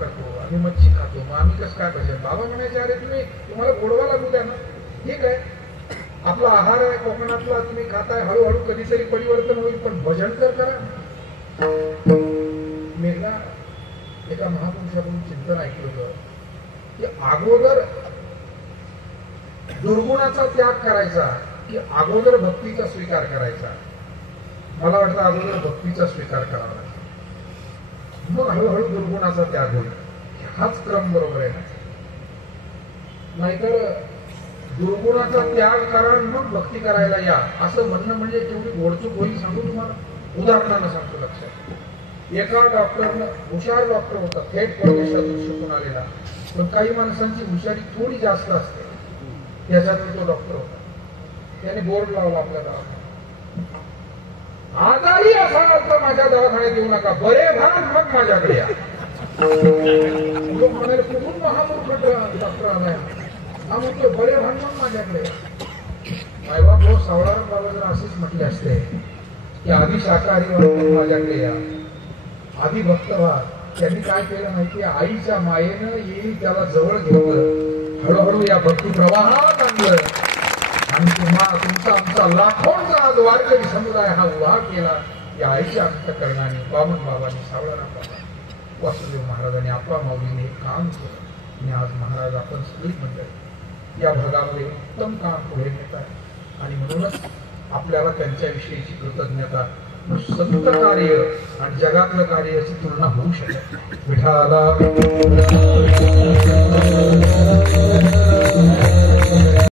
करतो, आम्ही मच्छी खातो, मग आम्ही कसं काय भजन? बाबा म्हणायचे, अरे तुम्हाला गोडवा लागू द्या ना, ठीक आहे, आपला आहार आहे कोकणातला, तुम्ही खाताय, हळूहळू कधीतरी परिवर्तन होईल, पण भजन तर करा. मी एका महापुरुषाकडून चिंतन ऐकलं होतं की अगोदर दुर्गुणाचा त्याग करायचा की अगोदर भक्तीचा स्वीकार करायचा. मला वाटतं अगोदर भक्तीचा स्वीकार करावा लागतो, मग हळूहळू दुर्गुणाचा त्याग होईल. हाच क्रम बरोबर आहे. नाहीतर दुर्गुणाचा त्याग करा मग भक्ती करायला या असं म्हणणं म्हणजे तेवढी गोडचूक होईल. सांगू तुम्हाला, उदाहरणानं सांगतो लक्षात. एका डॉक्टरनं, हुशार डॉक्टर होता, थेट परदेशातून शिकून आलेला, पण काही माणसांची हुशारी थोडी जास्त असते, त्याच्यातून तो डॉक्टर होता. त्याने बोर्ड लावला आपल्या दवाखान्यात, आजारी असाल तर माझ्या दवाखान्यात येऊ नका, बरे व्हा मग माझ्याकडे या. लोक म्हणाले कुठून महामूर्ख डॉक्टर आलाय हा, म्हणतो बरे व्हा मग माझ्याकडे. साहेबाब हो, सावळाराम बाबा जर असेच म्हटले असते की आधी शाकाहारी व्हा माझ्याकडे या, आधी भक्त व्हा. त्यांनी काय केलं माहिती, आईच्या मायेनं येईल त्याला जवळ घेतलं, हळूहळू या भक्ती प्रवाहात आणलं आणि तुमचा आमचा लाखोंचा आज वारकरी समुदाय हा उभा केला या आईच्या अंतःकरणाने. बामन बाबांनी, सावळाराम बाबा, वासुदेव महाराजांनी, आपला माऊलीने हे काम केलं. आणि आज महाराज आपण सगळी मंडळी या भागामध्ये उत्तम काम पुढे नेत आहे आणि म्हणूनच आपल्याला त्यांच्याविषयीची कृतज्ञता. संत कार्य आणि जगातलं कार्य याची तुलना होऊ शकत नाही. विठाला